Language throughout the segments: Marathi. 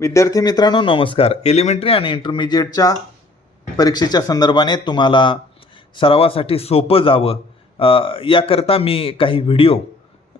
विद्यार्थी मित्रांनो नमस्कार. एलिमेंटरी आणि इंटरमिजिएटच्या परीक्षेच्या संदर्भाने तुम्हाला सरावासाठी सोपं जावं याकरता मी काही व्हिडिओ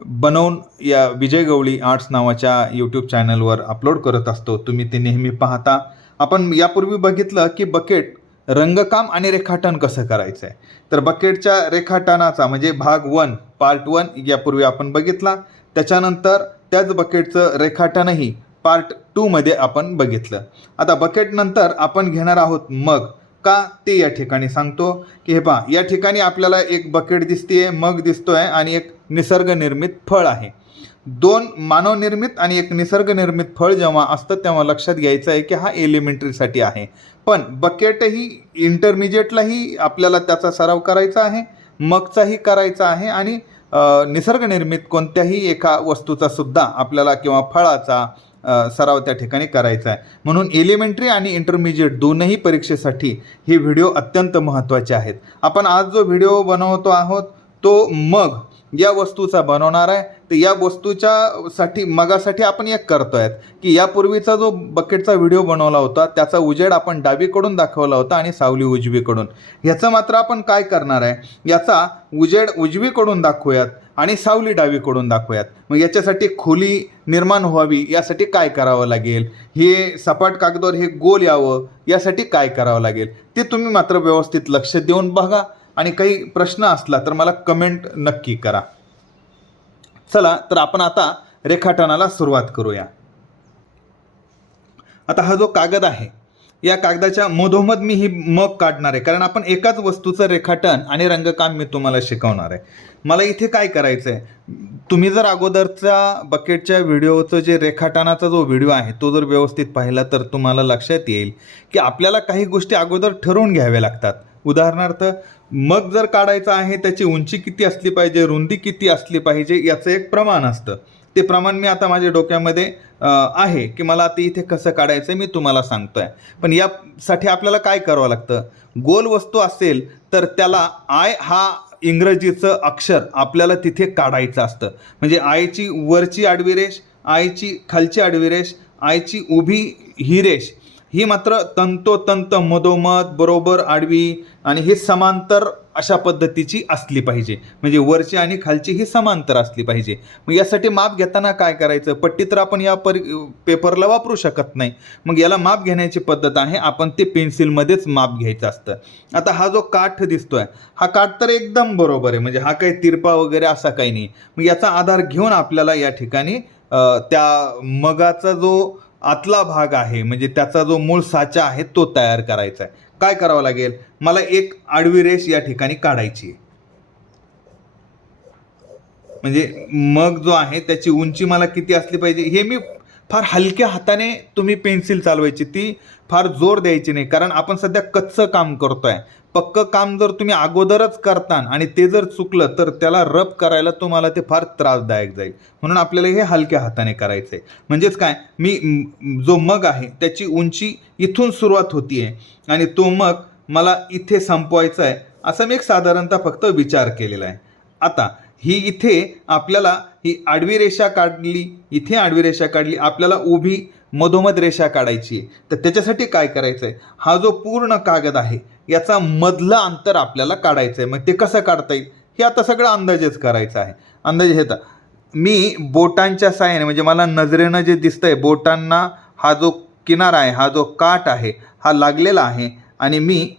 बनवून या विजय गवळी आर्ट्स नावाच्या यूट्यूब चॅनलवर अपलोड करत असतो. तुम्ही ते नेहमी पाहता. आपण यापूर्वी बघितलं की बकेट रंगकाम आणि रेखाटन कसं करायचं आहे. तर बकेटच्या रेखाटनाचा म्हणजे भाग 1 पार्ट 1 यापूर्वी आपण बघितला. त्याच्यानंतर त्याच बकेटचं रेखाटनही पार्ट 2 मध्ये आपण बघितलं. आता बकेट नंतर आपण घेणार आहोत मग. का ते या ठिकाणी सांगतो की हे पहा, या ठिकाणी आपल्याला एक बकेट दिसते, मग दिसतोय आणि एक निसर्गनिर्मित फळ आहे. दोन मानवनिर्मित आणि एक निसर्गनिर्मित फळ जेव्हा असतं तेव्हा लक्षात घ्यायचं आहे की हा एलिमेंटरीसाठी आहे. पण बकेटही इंटरमिजिएटलाही आपल्याला त्याचा सराव करायचा आहे, मगचाही करायचा आहे आणि निसर्गनिर्मित कोणत्याही एका वस्तूचा सुद्धा आपल्याला किंवा फळाचा सराव त्या ठिकाणी करायचा आहे. म्हणून एलिमेंटरी आणि इंटरमिजिएट दोनही परीक्षेसाठी हे व्हिडिओ अत्यंत महत्त्वाचे आहेत. आपण आज जो व्हिडिओ बनवतो आहोत तो मग या वस्तूचा बनवणार आहे. तर या वस्तूच्यासाठी मगासाठी आपण एक करतो आहेत की यापूर्वीचा जो बकेटचा व्हिडिओ बनवला होता त्याचा उजेड आपण डावीकडून दाखवला होता आणि सावली उजवीकडून. ह्याचं मात्र आपण काय करणार आहे, याचा उजेड उजवीकडून दाखवूयात आणि सावली डावीकडून दाखवूयात. मग याच्यासाठी खोली निर्माण व्हावी यासाठी काय करावं लागेल, हे सपाट कागदावर हे गोल यावं यासाठी काय करावं लागेल ते तुम्ही मात्र व्यवस्थित लक्ष देऊन बघा. आणि काही प्रश्न असला तर मला कमेंट नक्की करा. चला तर आपण आता रेखाटनाला सुरुवात करूया. आता हा जो कागद आहे या कागदाच्या मधोमध मी ही मग काढणार आहे, कारण आपण एकाच वस्तूचं रेखाटन आणि रंगकाम मी तुम्हाला शिकवणार आहे. मला इथे काय करायचं आहे, तुम्ही जर अगोदरचा बकेटच्या व्हिडिओचं जे रेखाटनाचा जो व्हिडिओ आहे तो जर व्यवस्थित पाहिला तर तुम्हाला लक्षात येईल की आपल्याला काही गोष्टी अगोदर ठरवून घ्याव्या लागतात. उदाहरणार्थ मग जर काढायचं आहे त्याची उंची किती असली पाहिजे, रुंदी किती असली पाहिजे याचं एक प्रमाण असतं. ते प्रमाण मी आता माझ्या डोक्यामध्ये आहे की मला ते इथे कसं काढायचं मी तुम्हाला सांगतोय. पण यासाठी आपल्याला काय करावं लागतं, गोल वस्तू असेल तर त्याला आय हा इंग्रजीचं अक्षर आपल्याला तिथे काढायचं असतं. म्हणजे आयची वरची आडवी रेष, आयची खालची आडवी रेष, आयची उभी ही रेष ही मात्र तंतोतंत मधोमध बरोबर आडवी आणि ही समांतर अशा पद्धतीची असली पाहिजे. म्हणजे वरची आणि खालची ही समांतर असली पाहिजे. मग यासाठी माप घेताना काय करायचं, पट्टी तर आपण या पेपरला वापरू शकत नाही. मग याला माप घेण्याची पद्धत आहे, आपण ते पेन्सिलमध्येच माप घ्यायचं असतं. आता हा जो काठ दिसतोय हा काठ तर एकदम बरोबर आहे, म्हणजे हा काही तिरपा वगैरे असा काही नाही. मग याचा आधार घेऊन आपल्याला या ठिकाणी त्या मगाचा जो आतला भाग आहे म्हणजे त्याचा जो मूळ साचा आहे तो तयार करायचा आहे. काय करावं लागेल, मला एक आडवी रेष या ठिकाणी काढायची आहे. म्हणजे मग जो आहे त्याची उंची मला किती असली पाहिजे हे मी फार हलक्या हाताने तुम्ही पेन्सिल चालवायची, ती फार जोर द्यायची नाही, कारण आपण सध्या कच्चं काम करतोय. पक्कं काम जर तुम्ही अगोदरच करता आणि ते जर चुकलं तर त्याला रब करायला तुम्हाला ते फार त्रासदायक जाईल. म्हणून आपल्याला हे हलक्या हाताने करायचं आहे. म्हणजेच काय, मी जो मग आहे त्याची उंची इथून सुरुवात होतीये आणि तो मग मला इथे संपवायचा आहे असं मी एक साधारणतः फक्त विचार केलेला आहे. आता ही इथे आपल्याला ही आडवी रेषा काढली, इथे आडवी रेषा काढली, आपल्याला उभी मधोमध रेषा काढायची आहे. तर त्याच्यासाठी काय करायचं आहे, हा जो पूर्ण कागद आहे याचा मधलं अंतर आपल्याला काढायचं आहे. मग ते कसं काढता येईल हे आता सगळं अंदाजेच करायचं आहे. अंदाजे हे तर मी बोटांच्या साहाय्याने म्हणजे मला नजरेनं जे दिसतंय बोटांना हा जो किनारा आहे, हा जो काठ आहे हा लागलेला आहे आणि मी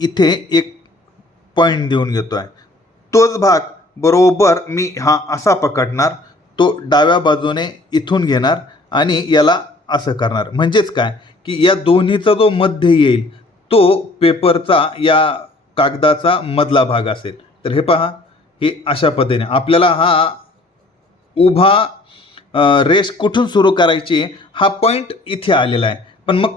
इथे एक पॉईंट देऊन घेतो आहे. तोच भाग बरोबर मी हा असा पकडणार, तो डाव्या बाजूने इथून घेणार आणि याला असं करणार. म्हणजेच काय की या दोन्हीचा जो मध्य येईल तो पेपरचा या कागदाचा मधला भाग असेल. तर हे पहा, हे अशा पद्धतीने आपल्याला हा उभा रेष कुठून सुरू करायची हा पॉईंट इथे आलेला आहे. पण मग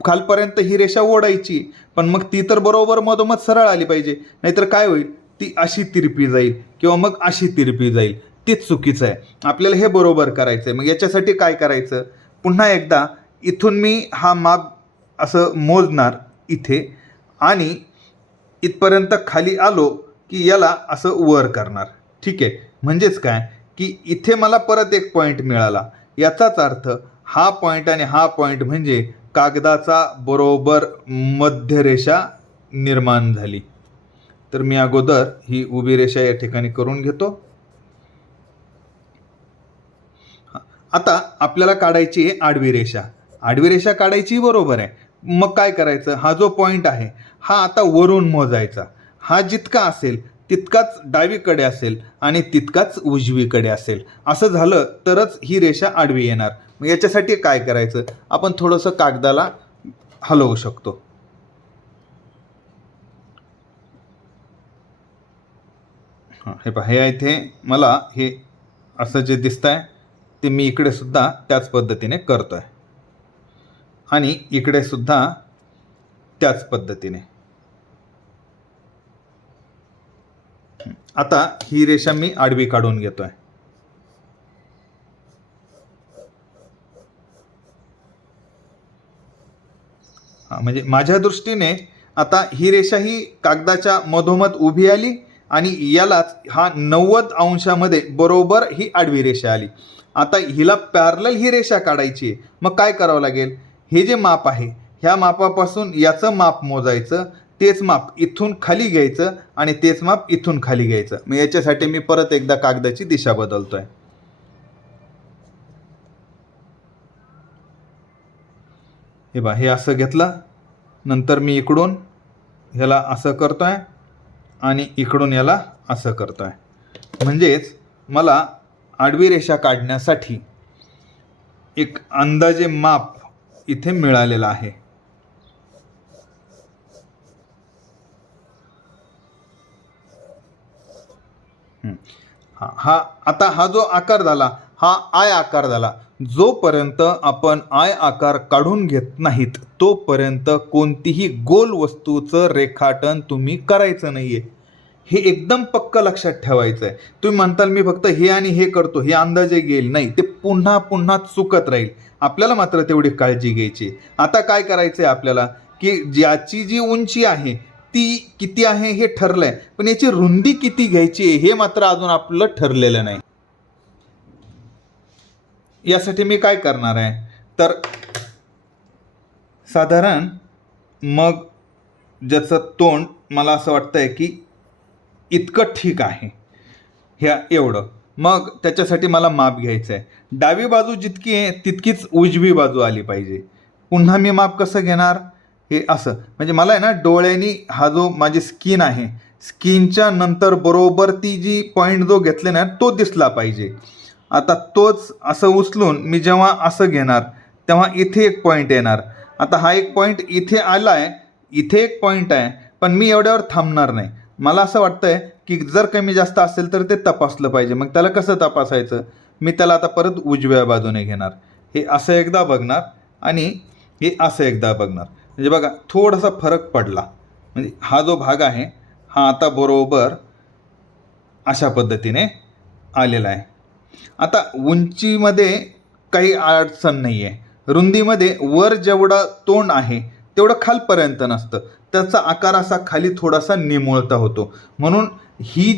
खालपर्यंत ही रेषा ओढायची, पण मग ती तर बरोबर मधोमध सरळ आली पाहिजे, नाहीतर काय होईल, ती अशी तिरपी जाईल किंवा मग अशी तिरपी जाईल. तीच चुकीचं आहे. आपल्याला हे बरोबर करायचं आहे. मग याच्यासाठी काय करायचं, पुन्हा एकदा इथून मी हा माप असं मोजणार इथे आणि इथपर्यंत खाली आलो की याला असं वर करणार. ठीक आहे. म्हणजेच काय की इथे मला परत एक पॉईंट मिळाला. याचाच अर्थ हा पॉईंट आणि हा पॉईंट म्हणजे कागदाचा बरोबर मध्यरेषा निर्माण झाली. तर मी अगोदर ही उभी रेषा या ठिकाणी करून घेतो. आता आपल्याला काढायची आहे आडवी रेषा. आडवी रेषा काढायची बरोबर आहे. मग काय करायचं, हा जो पॉईंट आहे हा आता वरून मोजायचा. हा जितका असेल तितकाच डावीकडे असेल आणि तितकाच उजवीकडे असेल. असं झालं तरच ही रेषा आडवी येणार. मग याच्यासाठी काय करायचं, आपण थोडंसं कागदाला हलवू शकतो. हां, हे पहा, हे इथे मला हे असं जे दिसतंय ते मी इकडे सुद्धा त्याच पद्धतीने करतोय आणि इकडे सुद्धा त्याच पद्धतीने. आता ही रेषा मी आडवी काढून घेतोय. म्हणजे माझ्या दृष्टीने आता ही रेषा ही कागदाच्या मधोमध उभी आली आणि यालाच हा 90 अंशामध्ये बरोबर ही आडवी रेषा आली. आता हिला पॅरलल ही रेषा काढायची आहे. मग काय करावं लागेल, हे जे माप आहे ह्या मापापासून याचं माप मोजायचं, तेच माप इथून खाली घ्यायचं आणि तेच माप इथून खाली घ्यायचं. मग याच्यासाठी मी परत एकदा कागदाची दिशा बदलतोय. हे बा, हे असं घेतलं, नंतर मी इकडून ह्याला असं करतोय आणि इकडून याला असं करतोय. म्हणजेच मला आडवी रेषा काढण्यासाठी एक अंदाजे माप इथे मिळालेलं आहे. हा आता हा जो आकार झाला हा आय आकार झाला. जोपर्यंत आपण आय आकार काढून घेत नाहीत तोपर्यंत कोणतीही गोल वस्तूचं रेखाटन तुम्ही करायचं नाहीये. हे एकदम पक्क लक्षात ठेवायचं आहे. तुम्ही म्हणताल मी फक्त हे आणि हे करतो, हे अंदाजे घेईल, नाही, ते पुन्हा पुन्हा चुकत राहील. आपल्याला मात्र तेवढी काळजी घ्यायची. आता काय करायचं आहे आपल्याला, की ज्याची जी उंची आहे ती किती आहे हे ठरलंय, पण याची रुंदी किती घ्यायची हे मात्र अजून आपलं ठरलेलं नाही. यासाठी मी काय करणार आहे, तर साधारण मग ज्याचं तोंड मला असं वाटतंय की इतकं ठीक आहे, ह्या एवढं, मग त्याच्यासाठी मला माप घ्यायचं आहे. डावी बाजू जितकी आहे तितकीच उजवी बाजू आली पाहिजे. पुन्हा मी माप कसं घेणार, हे असं, म्हणजे मला आहे ना डोळ्यांनी हा जो माझी स्किन आहे स्किनच्या नंतर बरोबर ती जी पॉईंट जो घेतले ना तो दिसला पाहिजे. आता तोच असं उचलून मी जेव्हा असं घेणार तेव्हा इथे एक पॉईंट येणार. आता हा एक पॉईंट इथे आला आहे, इथे एक पॉईंट आहे, पण मी एवढ्यावर थांबणार नाही. मला असं वाटतंय की जर कमी जास्त असेल तर ते तपासलं पाहिजे. मग त्याला कसं तपासायचं, मी त्याला आता परत उजव्या बाजूने घेणार, हे असं एकदा बघणार आणि हे असं एकदा बघणार. म्हणजे बघा थोडासा फरक पडला. म्हणजे हा जो भाग आहे हा आता बरोबर अशा पद्धतीने आलेला आहे. आता उंचीमध्ये काही अडचण नाही आहे. रुंदीमध्ये वर जेवढं तोंड आहे तेवढं खालपर्यंत नसतं, त्याचा आकार असा खाली थोडासा निमुळता होतो. म्हणून हे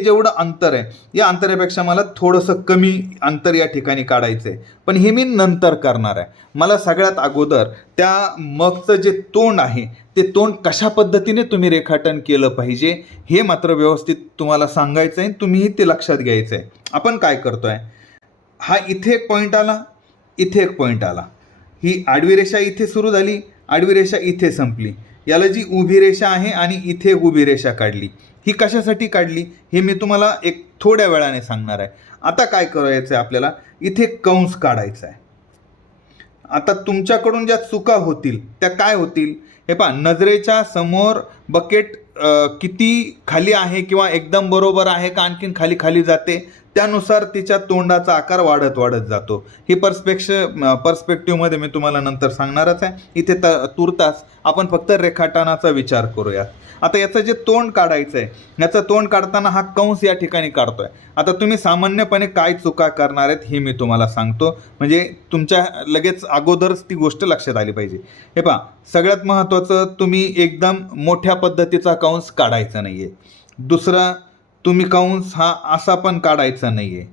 जेवढं अंतर आहे या अंतरापेक्षा मला थोडंसं कमी अंतर या ठिकाणी काढायचं आहे, पण हे मी नंतर करणार आहे. मला सगळ्यात अगोदर त्या मगचं जे तोंड आहे ते तोंड कशा पद्धतीने तुम्ही रेखाटन केलं पाहिजे हे मात्र व्यवस्थित तुम्हाला सांगायचं आहे, तुम्हीही ते लक्षात घ्यायचं आहे. आपण काय करतोय, हा इथे एक पॉईंट आला, इथे एक पॉईंट आला, ही आडवी रेषा इथे सुरू झाली, आडवी रेषा इथे संपली, याला जी उभी रेषा आहे आणि इथे उभी रेषा काढली. ही कशासाठी काढली हे मी तुम्हाला एक थोड्या वेळाने सांगणार आहे. आता काय करायचं आहे आपल्याला, इथे कंस काढायचा आहे. आता तुमच्याकडून ज्या चुका होतील त्या काय होतील, हे पहा, नजरेच्या समोर बकेट किती खाली आहे किंवा एकदम बरोबर आहे का आणखीन खाली खाली जाते त्यानुसार तिच्या तोंडाचा आकार वाढत वाढत जातो. ही पर्स्पेक्टिव्हमध्ये मी तुम्हाला नंतर सांगणारच आहे. इथे तुर्तास आपण फक्त रेखाटनाचा विचार करूयात. आता याचं जे तोंड काढायचं आहे याचं तोंड काढताना हा कंस या ठिकाणी काढतोय. आता तुम्ही सामान्यपणे काय चुका करणार आहेत हे मी तुम्हाला सांगतो, म्हणजे तुमच्या लगेच अगोदरच ती गोष्ट लक्षात आली पाहिजे. हे पहा, सगळ्यात महत्त्वाचं, तुम्ही एकदम मोठ्या पद्धतीचा कंस काढायचा नाही आहे. दुसरं, तुम्ही कंस हा असा पण काढायचा नाही आहे.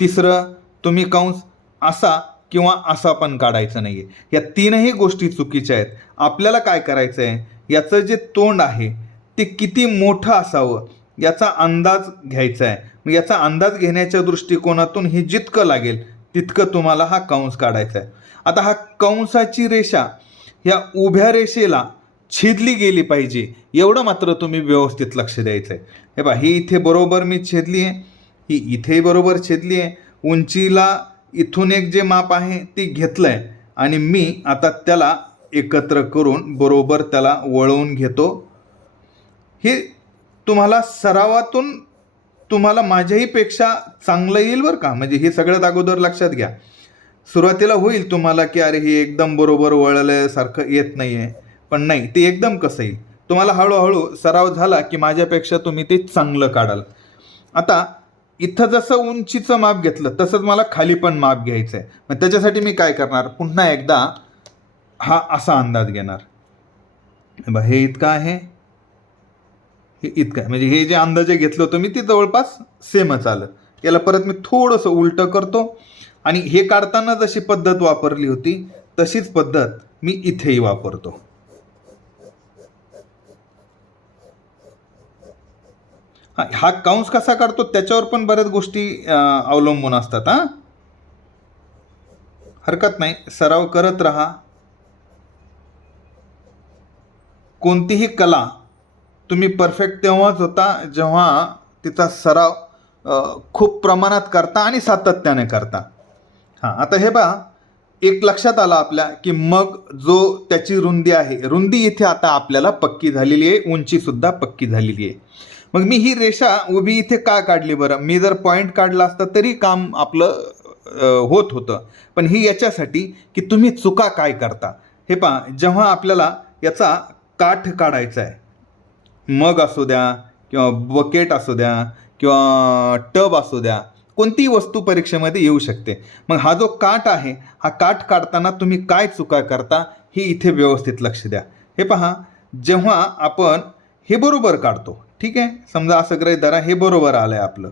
तिसरं, तुम्ही कंस असा किंवा असा पण काढायचा नाही आहे. या तीनही गोष्टी चुकीच्या आहेत. आपल्याला काय करायचं आहे, याचं जे तोंड आहे ते किती मोठं असावं याचा अंदाज घ्यायचा आहे. मग याचा अंदाज घेण्याच्या दृष्टिकोनातून हे जितकं लागेल तितकं तुम्हाला हा कंस काढायचा आहे. आता हा कंसाची रेषा या उभ्या रेषेला छेदली गेली पाहिजे एवढं मात्र तुम्ही व्यवस्थित लक्ष द्यायचं आहे. हे पहा, ही इथे बरोबर मी छेदली आहे, ही इथे बरोबर छेदली आहे. उंचीला इथून एक जे माप आहे ते घेतलं आहे आणि मी आता त्याला एकत्र करून बरोबर त्याला वळवून घेतो. हे तुम्हाला सरावातून तुम्हाला माझ्याही पेक्षा चांगलं येईल बरं का. म्हणजे हे सगळ्यात अगोदर लक्षात घ्या. सुरुवातीला होईल तुम्हाला की अरे हे एकदम बरोबर वळल्यासारखं येत नाही आहे, पण नाही, ते एकदम कसं येईल. तुम्हाला हळूहळू सराव झाला की माझ्यापेक्षा तुम्ही ते चांगलं काढाल. आता इथं जसं उंचीचं माप घेतलं तसंच मला खाली पण माप घ्यायचं आहे. मग त्याच्यासाठी मी काय करणार, पुन्हा एकदा हा असा अंदाज घेणार. हे इतकं आहे, हे इतकं आहे. म्हणजे हे जे अंदाजे घेतलं होतं मी ते जवळपास सेमच आलं. याला परत मी थोडंसं उलटं करतो आणि हे काढताना जशी पद्धत वापरली होती तशीच पद्धत मी इथेही वापरतो. हा कंस कसा काढतो त्याच्यावर पण बऱ्याच गोष्टी अवलंबून असतात. हरकत नाही, सराव करत राहा. कोणतीही कला तुम्ही परफेक्ट तेव्हाच होता जेव्हा तिचा सराव खूप प्रमाणात करता आणि सातत्याने करता. आता हे बघा, एक लक्षात आलं आपल्या की मग जो त्याची रुंदी आहे, रुंदी इथे आता आपल्याला पक्की झालेली आहे, उंचीसुद्धा पक्की झालेली आहे. मग मी ही रेषा उभी इथे का काढली बरं. मी जर पॉईंट काढला असता तरी काम आपलं होत होतं. पण ही याच्यासाठी की तुम्ही चुका काय करता. हे पहा, जेव्हा आपल्याला याचा काठ काढायचा आहे, मग असू द्या किंवा बकेट असू द्या किंवा टब असू द्या, कोणतीही वस्तू परीक्षेमध्ये येऊ शकते. मग हा जो काठ आहे, हा काठ काढताना तुम्ही काय चुका करता हे इथे व्यवस्थित लक्ष द्या. हे पहा, जेव्हा आपण हे बरोबर काढतो, ठीक आहे, समजा असं गृहीत धरा हे बरोबर आलं आहे आपलं.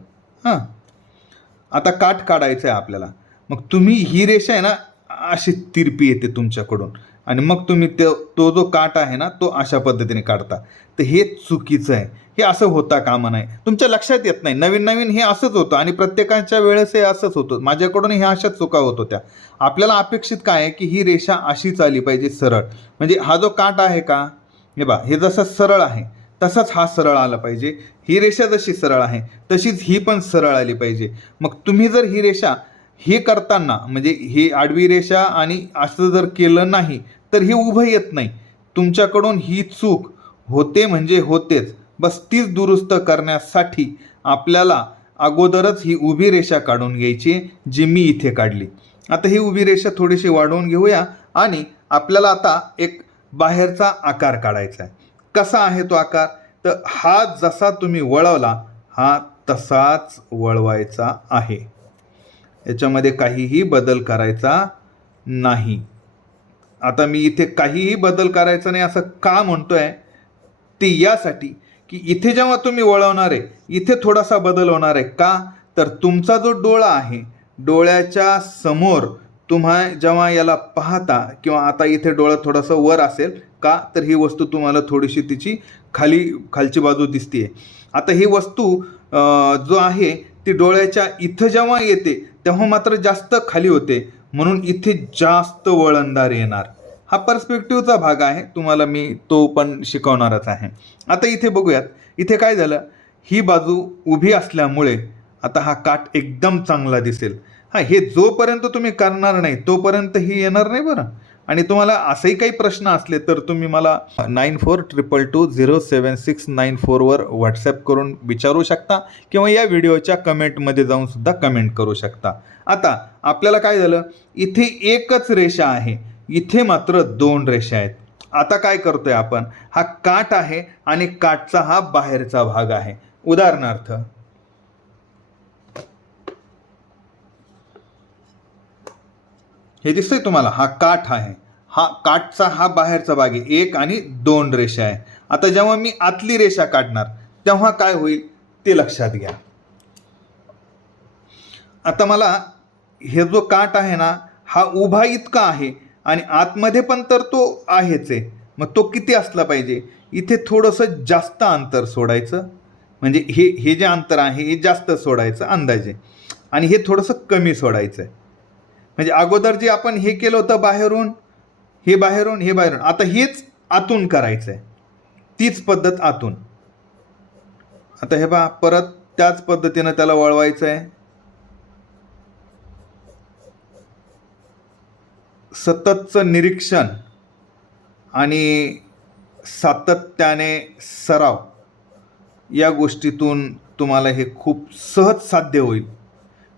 आता काठ काढायचं आहे आपल्याला. मग तुम्ही ही रेषा आहे ना अशी तिरपी येते तुमच्याकडून आणि मग तुम्ही तो जो काठ आहे ना तो अशा पद्धतीने काढता. तर हे चुकीचं आहे. हे असं होता कामा नाही. तुमच्या लक्षात येत नाही. नवीन नवीन हे असंच होतं आणि प्रत्येकाच्या वेळेस हे असंच होतं. माझ्याकडून ह्या अशाच चुका होत होत्या. आपल्याला अपेक्षित काय आहे की ही रेषा अशीच आली पाहिजे सरळ. म्हणजे हा जो काठ आहे का, हे बा, हे जसं सरळ आहे तसंच हा सरळ आला पाहिजे. ही रेषा जशी सरळ आहे तशीच ही पण सरळ आली पाहिजे. मग तुम्ही जर ही रेषा हे करताना म्हणजे ही आडवी रेषा आणि असं जर केलं नाही तर हे उभं येत नाही. तुमच्याकडून ही चूक होते म्हणजे होतेच. बस तीच दुरुस्त करण्यासाठी आपल्याला अगोदरच ही उभी रेषा काढून घ्यायची जी मी इथे काढली. आता ही उभी रेषा थोडीशी वाढवून घेऊया आणि आपल्याला आता एक बाहेरचा आकार काढायचा आहे. कसा आहे तो आकार, तर हा जसा तुम्ही वळवला हा तसाच वळवायचा आहे. याच्यामध्ये काहीही बदल करायचा नाही. आता मी इथे काहीही बदल करायचा नाही असं का म्हणतोय, ते यासाठी की इथे जेव्हा तुम्ही वळवणार आहे इथे थोडासा बदल होणार आहे. का, तर तुमचा जो डोळा आहे, डोळ्याच्या समोर तुम्हा जेव्हा याला पाहता किंवा आता इथे डोळा थोडासा वर असेल का, तर ही वस्तू तुम्हाला थोडीशी तिची खालची बाजू दिसते. आता ही वस्तू जो आहे ती डोळ्याच्या इथं जेव्हा येते तेव्हा मात्र जास्त खाली होते, म्हणून इथे जास्त वळणदार येणार. हा पर्स्पेक्टिव्हचा भाग आहे, तुम्हाला मी तो पण शिकवणारच आहे. आता इथे बघूयात, इथे काय झालं, ही बाजू उभी असल्यामुळे आता हा काठ एकदम चांगला दिसेल. हे जोपर्यंत तुम्ही करणार नाही तोपर्यंत ही येणार नाही बरं. आणि तुम्हाला असंही काही प्रश्न असले तर तुम्ही मला 9422207694 वर व्हॉट्सॲप करून विचारू शकता किंवा या व्हिडिओच्या कमेंटमध्ये जाऊन सुद्धा कमेंट करू शकता. आता आपल्याला काय झालं, इथे एकच रेषा आहे, इथे मात्र 2 रेषा आहेत. आता काय करतोय आपण, हा काठ आहे आणि काठचा हा बाहेरचा भाग आहे. उदाहरणार्थ हे दिसतंय तुम्हाला, हा काठ आहे, हा काठचा हा बाहेरचा भाग आहे, 1 आणि 2 रेषा आहे. आता जेव्हा मी आतली रेषा काढणार तेव्हा काय होईल ते लक्षात घ्या. आता मला हे जो काठ आहे ना हा उभा इतका आहे आणि आतमध्ये पण तर तो आहेच आहे, मग तो किती असला पाहिजे? इथे थोडंसं जास्त अंतर सोडायचं, म्हणजे हे हे जे अंतर आहे हे जास्त सोडायचं अंदाजे, आणि हे थोडंसं कमी सोडायचं आहे. म्हणजे अगोदर जे आपण हे केलं होतं बाहेरून, हे बाहेरून, हे बाहेरून, आता हेच आतून करायचं आहे, तीच पद्धत आतून. आता हे पहा, परत त्याच पद्धतीनं त्याला वळवायचं आहे. सततचं निरीक्षण आणि सातत्याने सराव या गोष्टीतून तुम्हाला हे खूप सहज साध्य होईल.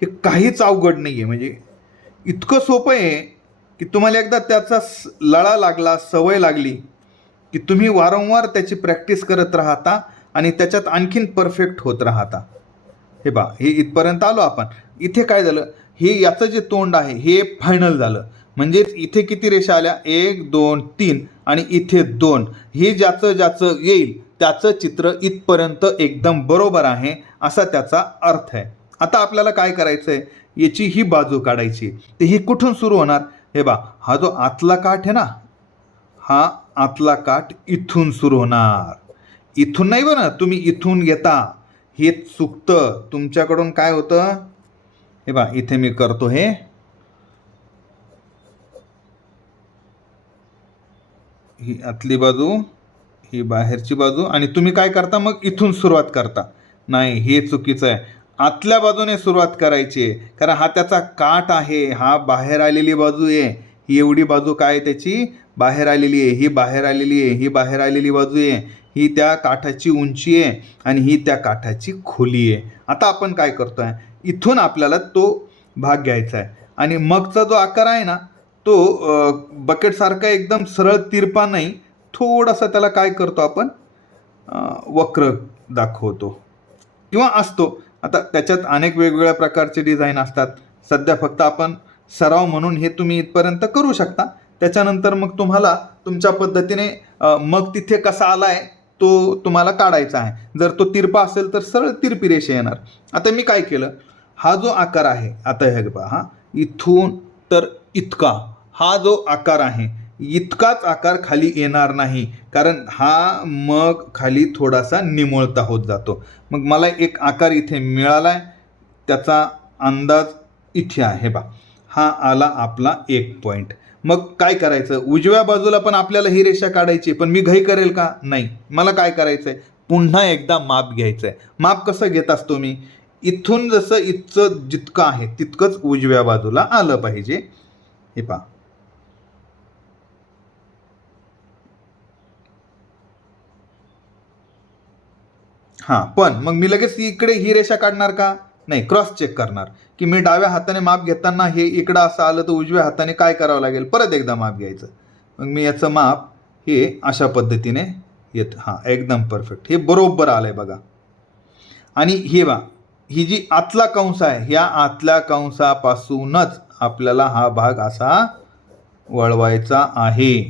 हे काहीच अवघड नाही आहे, म्हणजे इतकं सोपं आहे की तुम्हाला एकदा त्याचा लळा लागला, सवय लागली की तुम्ही वारंवार त्याची प्रॅक्टिस करत राहता आणि त्याच्यात आणखीन परफेक्ट होत राहता. हे पहा, हे इथपर्यंत आलो आपण. इथे काय झालं, हे याचं जे तोंड आहे हे फायनल झालं. म्हणजेच इथे किती रेषा आल्या? 1 2 3 आणि इथे 2. हे ज्याचं ज्याचं येईल त्याचं चित्र इथपर्यंत एकदम बरोबर आहे असा त्याचा अर्थ आहे. आता आपल्याला काय करायचं आहे, याची ही बाजू काढायची. तर ही कुठून सुरू होणार? हे बा, हा जो आतला काठ आहे ना, हा आतला काठ इथून सुरू होणार. इथून नाही बरं, तुम्ही इथून घेता, हे चुकतं तुमच्याकडून. काय होतं, हे बा, इथे मी करतो, हे ही आतली बाजू, ही बाहेरची बाजू, आणि तुम्ही काय करता मग इथून सुरुवात करता. नाही, हे चुकीचं आहे. आतल्या बाजूने सुरुवात करायची आहे, कारण हा त्याचा काठ आहे, हा बाहेर आलेली बाजू आहे. ही एवढी बाजू काय त्याची बाहेर आलेली आहे, ही बाहेर आलेली आहे, ही बाहेर आलेली बाजू आहे. ही त्या काठाची उंची आहे आणि ही त्या काठाची खोली आहे. आता आपण काय करतोय, इथून आपल्याला तो भाग घ्यायचा आहे आणि मगचा जो आकार आहे ना, तो बकेटसारखा एकदम सरळ तिरपा नाही, थोडासा त्याला काय करतो आपण, वक्र दाखवतो किंवा असतो. आता त्याच्यात अनेक वेगवेगळ्या प्रकारचे डिझाईन असतात. सध्या फक्त आपण सराव म्हणून हे तुम्ही इथपर्यंत करू शकता. त्याच्यानंतर मग तुम्हाला तुमच्या पद्धतीने मग तिथे कसा आलाय तो तुम्हाला काढायचा आहे. जर तो तिरपा असेल तर सरळ तिरपी रेषा येणार. आता मी काय केलं, हा जो आकार आहे, आता हे पहा, इथून तर इतका हा जो आकार आहे, इतकाच आकार खाली येणार नाही, कारण हा मग खाली थोडासा निमुळता होत जातो. मग मला एक आकार इथे मिळालाय, त्याचा अंदाज इथे आहे बा, हा आला आपला एक पॉईंट. मग काय करायचं, उजव्या बाजूला पण आपल्याला ही रेषा काढायची, पण मी घाई करेल का? नाही, मला काय करायचं आहे, पुन्हा एकदा माप घ्यायचं आहे. माप कसं घेत असतो मी, इथून जसं इथचं जितकं आहे तितकंच उजव्या बाजूला आलं पाहिजे. हे पहा, हां, पण मग मी लगेच इकडे ही रेषा काढणार का? नाही, क्रॉस चेक करणार की मी डाव्या हाताने माप घेताना हे इकडं असं आलं तर उजव्या हाताने काय करावं लागेल, परत एकदा माप घ्यायचं. मग मी याचं माप हे अशा पद्धतीने येतं. हां, एकदम परफेक्ट, हे बरोबर आलंय बघा. आणि हे बा, ही जी आतला कंस आहे, ह्या आतल्या कंसापासूनच आपल्याला हा भाग असा वळवायचा आहे.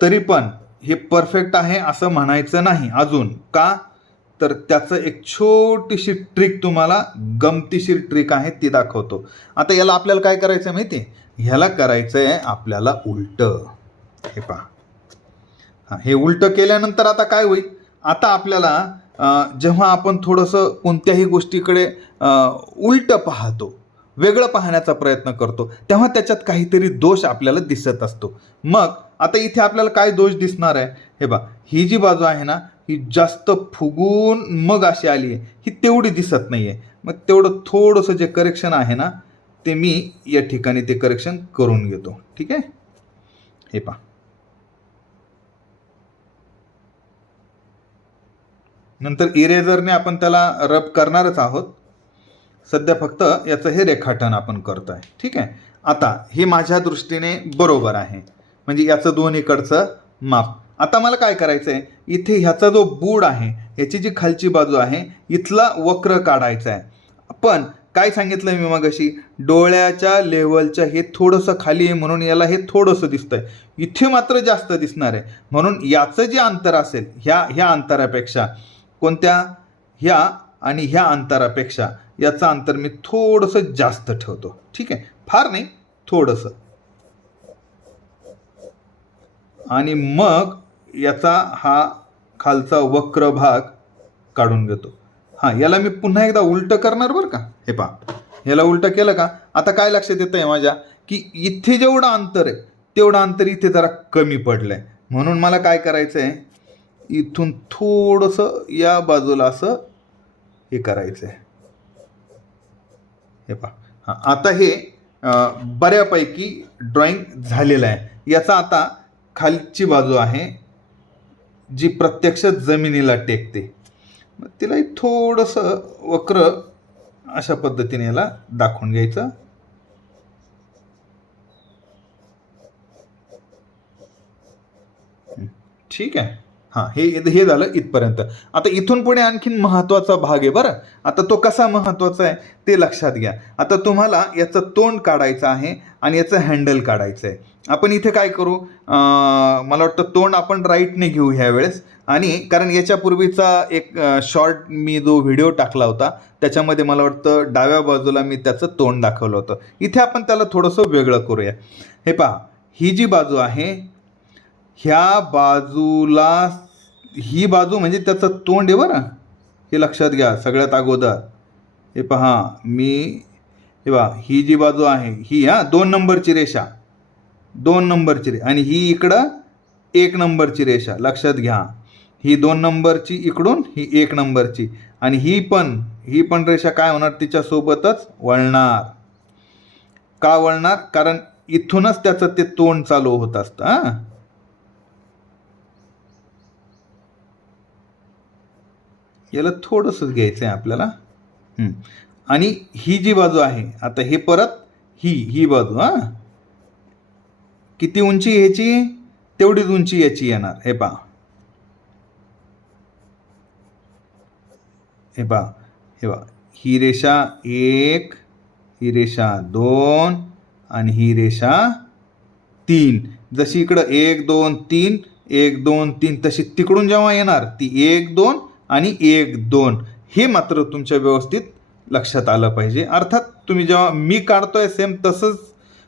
तरी पण हे परफेक्ट आहे असं म्हणायचं नाही अजून. का? तर त्याचं एक छोटीशी ट्रिक, तुम्हाला गमतीशीर ट्रिक आहे, ती दाखवतो. आता याला आपल्याला काय करायचं माहिती आहे, ह्याला करायचं आहे आपल्याला उलटं. हे पहा, हां, हे उलटं केल्यानंतर आता काय होईल, आता आपल्याला जेव्हा आपण थोडंसं कोणत्याही गोष्टीकडे उलटं पाहतो, वेगळं पाहण्याचा प्रयत्न करतो, तेव्हा त्याच्यात काहीतरी दोष आपल्याला दिसत असतो. मग आता इथे आपल्याला काय दोष दिसणार आहे, हे बघा, ही जी बाजू आहे ना, ही जास्त फुगून मग अशी आली आहे, ही तेवढी दिसत नाही आहे. मग तेवढं थोडंसं जे करेक्शन आहे ना, ते मी या ठिकाणी ते करेक्शन करून घेतो. ठीक आहे, हे पहा, नंतर इरेझरने आपण त्याला रब करणारच आहोत. सध्या फक्त याचं हे रेखाटन आपण करतो आहे. ठीक आहे, आता हे माझ्या दृष्टीने बरोबर आहे, म्हणजे याचं दोन्हीकडचं माप. आता मला काय करायचं आहे, इथे ह्याचा जो बूड आहे, याची जी खालची बाजू आहे, इथला वक्र काढायचा आहे. पण काय सांगितलं मी मगाशी, डोळ्याच्या लेवलच्या हे थोडंसं खाली आहे म्हणून याला हे थोडंसं दिसतंय, इथे मात्र जास्त दिसणार आहे. म्हणून याचं जे अंतर असेल ह्या अंतरापेक्षा, कोणत्या, ह्या आणि ह्या अंतरापेक्षा याचं अंतर मी थोडंसं जास्त ठेवतो. ठीक आहे, फार नाही, थोडंसं. आणि मग याचा हा खालचा वक्र भाग काढून घेतो. हां, याला मी पुन्हा एकदा उलटं करणार बरं का. हे पहा, याला उलटं केलं का आता काय लक्षात येतं आहे माझ्या, की इथे जेवढं अंतर आहे तेवढं अंतर इथे जरा कमी पडलं आहे. म्हणून मला काय करायचं आहे, इथून थोडंसं या बाजूला असं हे करायचं आहे. हे पहा, हां, आता हे बऱ्यापैकी ड्रॉइंग झालेलं आहे. याचा आता खालची बाजू आहे जी प्रत्यक्ष जमिनीला टेकते, तिला थोडंसं वक्र अशा पद्धतीने याला दाखवून घ्यायचं. ठीक आहे. हां, हे झालं इथपर्यंत. आता इथून पुढे आणखीन महत्त्वाचा भाग आहे बरं. आता तो कसा महत्त्वाचा आहे ते लक्षात घ्या. आता तुम्हाला याचं तोंड काढायचं आहे आणि याचं हँडल काढायचं आहे. आपण इथे काय करू, मला वाटतं तोंड आपण राईटने घेऊ ह्यावेळेस. आणि कारण याच्यापूर्वीचा एक शॉर्ट मी जो व्हिडिओ टाकला होता त्याच्यामध्ये मला वाटतं डाव्या बाजूला मी त्याचं तोंड दाखवलं होतं. इथे आपण त्याला थोडंसं वेगळं करूया. हे पहा, ही जी बाजू आहे ह्या बाजूला, ही बाजू म्हणजे त्याचं तोंड आहे बरं, हे लक्षात घ्या सगळ्यात अगोदर. हे पहा, हे पहा, ही जी बाजू आहे ही 2 नंबरची रेषा, 2 नंबरची आणि ही इकडं 1 नंबरची रेषा लक्षात घ्या. ही 2 नंबरची इकडून, ही 1 नंबरची, आणि ही पण रेषा काय होणार, तिच्यासोबतच वळणार. का वळणार, कारण इथूनच त्याचं ते तोंड चालू होत असतं. याला थोडंसं घ्यायचं आहे आपल्याला. आणि ही जी बाजू आहे आता हे परत ही बाजू, किती उंची ह्याची तेवढीच उंची याची येणार. हे पहा, हे पहा, हे पहा, ही रेषा 1, ही रेषा 2 आणि ही रेषा 3. जशी इकडं 1 2 3 1 2 3 तशी तिकडून जेव्हा येणार ती 1 2 आणि 1 2. हे मात्र तुमच्या व्यवस्थित लक्षात आलं पाहिजे. अर्थात तुम्ही जेव्हा मी काढतोय सेम तसंच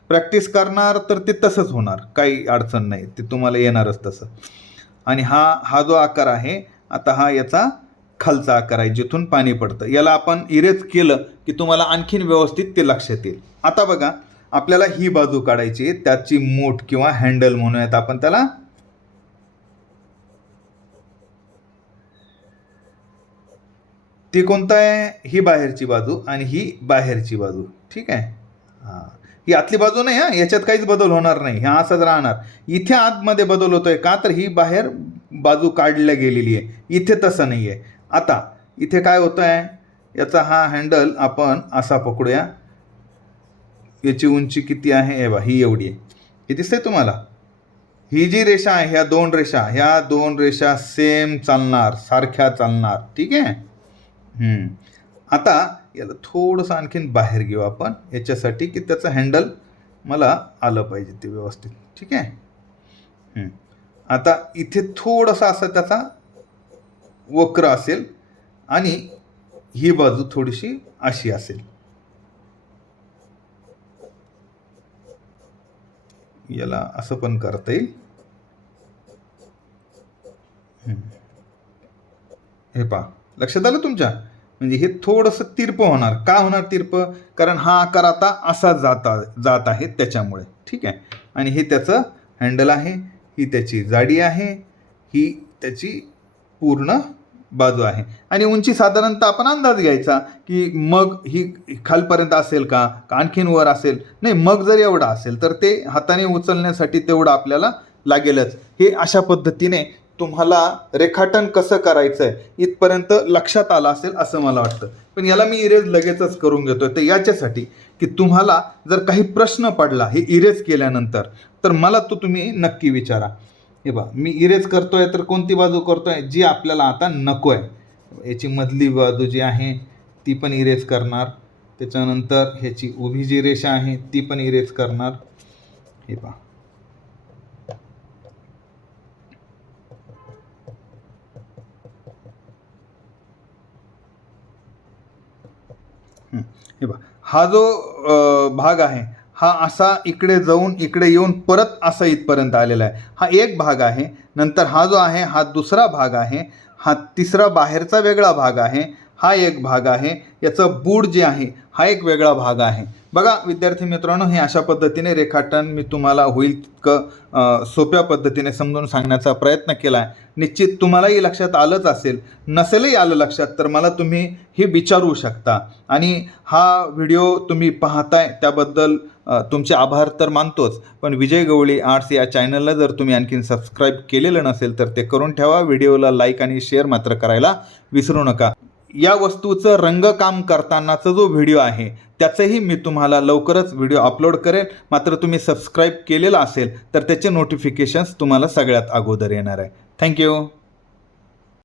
प्रॅक्टिस करणार तर ते तसंच होणार, काही अडचण नाही, ते तुम्हाला येणारच तसं. आणि हा जो आकार आहे आता हा याचा खालचा आकार आहे जिथून पाणी पडतं. याला आपण इरेज केलं की तुम्हाला आणखीन व्यवस्थित ते लक्षात येईल. आता बघा, आपल्याला ही बाजू काढायची आहे, त्याची मूठ किंवा हँडल म्हणूयात आपण त्याला. ती कोणता आहे, ही बाहेरची बाजू आणि ही बाहेरची बाजू. ठीक आहे, हां, ही आतली बाजू नाही, याच्यात काहीच बदल होणार नाही, ह्या असंच राहणार. इथे आतमध्ये बदल होतोय का, तर ही बाहेर बाजू काढल्या गेलेली आहे, इथे तसं नाही आहे. आता इथे काय होतं आहे, याचा हा हँडल आपण असा पकडूया. याची उंची किती आहे, हे बघा, ही एवढी आहे. हे दिसतंय तुम्हाला. ही जी रेषा आहे, ह्या दोन रेषा सेम चालणार, सारख्या चालणार. ठीक आहे. आता याला थोडंसं आणखीन बाहेर घेऊ आपण याच्यासाठी की त्याचं हँडल मला आलं पाहिजे ते व्यवस्थित. ठीक आहे. आता इथे थोडासा असा त्याचा वक्र असेल आणि ही बाजू थोडीशी अशी असेल. याला असं पण करता येईल. हे पहा, लक्षात आलं तुमच्या. म्हणजे हे थोडंसं तिरपं होणार. का होणार तिरपं, कारण हा आकार आता असा जात आहे त्याच्यामुळे. ठीक आहे. आणि हे त्याचं हँडल आहे, ही त्याची जाडी आहे, ही त्याची पूर्ण बाजू आहे. आणि उंची साधारणतः आपण अंदाज घ्यायचा की मग ही खालपर्यंत असेल का आणखीन वर असेल. नाही, मग जर एवढा असेल तर ते हाताने उचलण्यासाठी तेवढं आपल्याला लागेलच. हे अशा पद्धतीने तुम्हाला रेखाटन कसं करायचं आहे इथपर्यंत लक्षात आलं असेल असं मला वाटतं. पण याला मी इरेज लगेचच करून घेतोय तर याच्यासाठी की तुम्हाला जर काही प्रश्न पडला हे इरेज केल्यानंतर तर मला तो तुम्ही नक्की विचारा. हे बघा, मी इरेज करतोय तर कोणती बाजू करतोय, जी आपल्याला आता नको आहे. याची मधली बाजू जी आहे ती पण इरेज करणार. त्याच्यानंतर ह्याची उभी जी रेषा आहे ती पण इरेज करणार. हे पहा, हे बघा, हा जो भाग आहे हा असा इकडे जाऊन इकडे येऊन परत असा इथपर्यंत आलेला आहे. हा एक भाग आहे. नंतर हा जो आहे हा दुसरा भाग आहे. हा तिसरा बाहेरचा वेगळा भाग आहे. हा एक भाग आहे. याचं बूड जे आहे हा एक वेगळा भाग आहे. बघा विद्यार्थी मित्रांनो, हे अशा पद्धतीने रेखाटन मी तुम्हाला होईल तितकं सोप्या पद्धतीने समजून सांगण्याचा प्रयत्न केला आहे. निश्चित तुम्हालाही लक्षात आलंच असेल. नसेलही आलं लक्षात तर मला तुम्ही हे विचारू शकता. आणि हा व्हिडिओ तुम्ही पाहताय त्याबद्दल तुमचे आभार तर मानतोच, पण विजय गवळी आर्ट्स या चॅनलला जर तुम्ही आणखीन सबस्क्राईब केलेलं नसेल तर ते करून ठेवा. व्हिडिओला लाईक आणि शेअर मात्र करायला विसरू नका. या वस्तूचं रंगकाम करतानाचा जो व्हिडिओ आहे त्याचंही मी तुम्हाला लवकरच व्हिडिओ अपलोड करेन. मात्र तुम्ही सबस्क्राईब केलेलं असेल तर त्याचे नोटिफिकेशन्स तुम्हाला सगळ्यात अगोदर येणार आहे. थँक्यू.